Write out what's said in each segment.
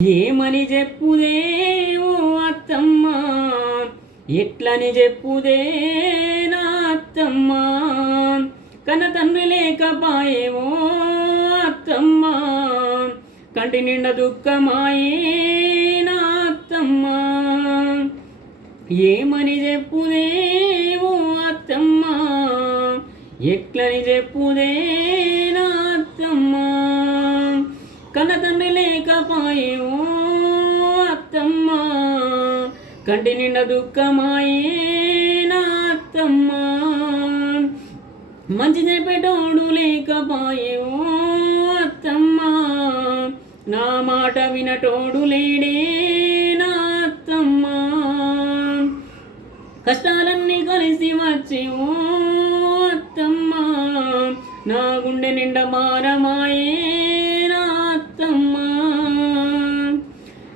ఏమని చెప్పుదే ఓ అత్తమ్మ, ఎట్లని చెప్పుదే నా అత్తమ్మ. కన్న తండ్రి లేకపాయే ఓ అత్తమ్మ, కంటి నిండా దుఃఖమాయే నా అత్తమ్మ. ఏమని చెప్పుదే ఓ అత్తమ్మ, ఎట్లని చెప్పుదే నా అత్తమ్మ. కన్న తండ్రి లేకపాయే ఓ అత్తమ్మ, కంటి నిండా దుఃఖమాయే నా అత్తమ్మ. మంచి చెప్పేటోడు లేకపాయే ఓ అత్తమ్మ, నా మాట వినటోడు లేడే నా అత్తమ్మ. కష్టాలన్నీ కలిసి వచ్చి ఓ అత్తమ్మ, నా గుండె నిండా మారమాయే నా అత్తమ్మ.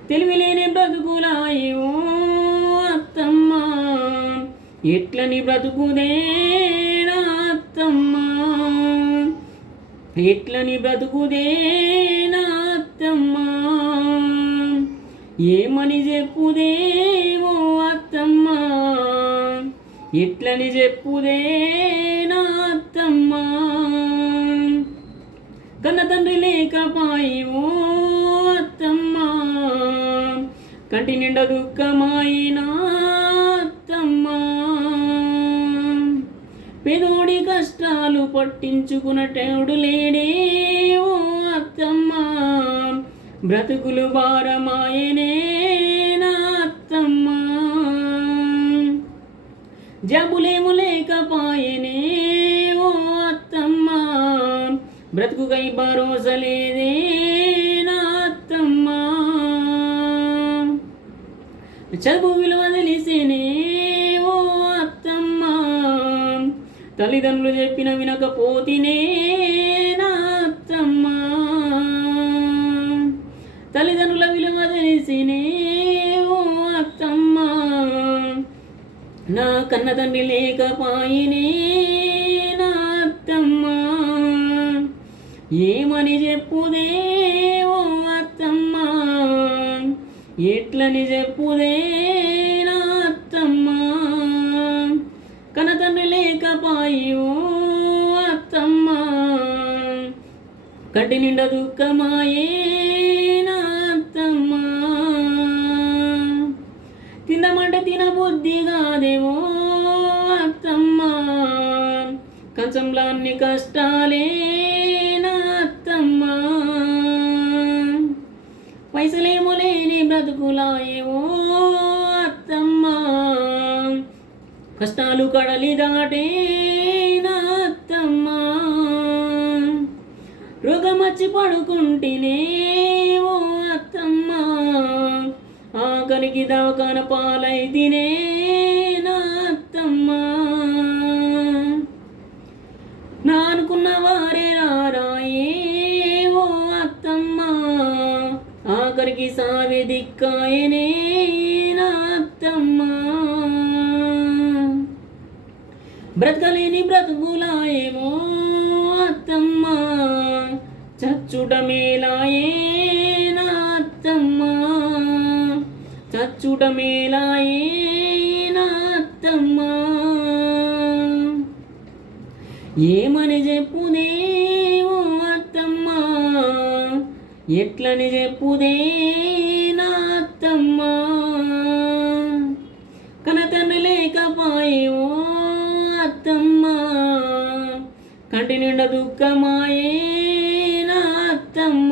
తెలివిలేని బ్రతుకులాయే ఓ అత్తమ్మ, ఎట్లని బ్రతుకుదే నా అత్తమ్మ. ఎట్లని బ్రతుకుదే నా అత్తమ్మ. ఏమని చెప్పుదే ఓ అత్తమ్మ, ఎట్లని చెప్పుదే నా అత్తమ్మ. కన్న తండ్రి లేకపాయే ఓ అత్తమ్మ, కంటి నిండా దుఃఖమాయి నా అత్తమ్మ. పేదోడి కష్టాలు పట్టించుకున్నటోడు లేడే ఓ అత్తమ్మ, బ్రతుకులు భారమాయనే నా అత్తమ్మ. జబ్బులేము లేకపాయనే ఓ అత్తమ్మ, బ్రతుకుకై భరోసా లేదే నా అత్తమ్మ. చదువు విలువ తెలిసేనే ఓ అత్తమ్మ, తల్లిదండ్రులు చెప్పిన వినకపోతినే నా అత్తమ్మ. తల్లిదండ్రుల విలువ తెలిసినే ఓ అత్తమ్మ, నా కన్న తండ్రి లేకపాయనే నా అత్తమ్మ. ఏమని చెప్పుదే ఓ అత్తమ్మ, ఎట్లని చెప్పుదే నా అత్తమ్మ. కన్న తండ్రి లేకపాయే ఓ అత్తమ్మ, కంటి నిండా దుఃఖమాయే నా అత్తమ్మ. తిందమంటే తినబుద్ధి కాదేవో అత్తమ్మ, కంచంలో అన్ని కష్టాలే నా అత్తమ్మ. పైసలేమో లేని బ్రతుకులాయేవో అత్తమ్మ, కష్టాలు కడలి దాటే నా అత్తమ్మ. రోగమచ్చి పడుకుంటేనే ఓ అత్తమ్మ, ఆఖరికి దవాఖాన పాలైతినే నా అత్తమ్మ. నా అనుకున్న వారే రారాయే ఓ అత్తమ్మ, ఆఖరికి సావే దిక్కాయనే నా అత్తమ్మ. బ్రతకలేని బ్రతుకులాయేమో అత్తమ్మ, చచ్చుట మేలాయే నా అత్తమ్మ. చచ్చుట మేలాయే నా అత్తమ్మ. ఏమని చెప్పుదే ఓ అత్తమ్మ, ఎట్లని చెప్పుదే నా అత్తమ్మ. కన్న తండ్రి లేకపాయే ఓ అత్తమ్మ, కంటి నిండా దుఃఖమాయే నా అత్తమ్మ.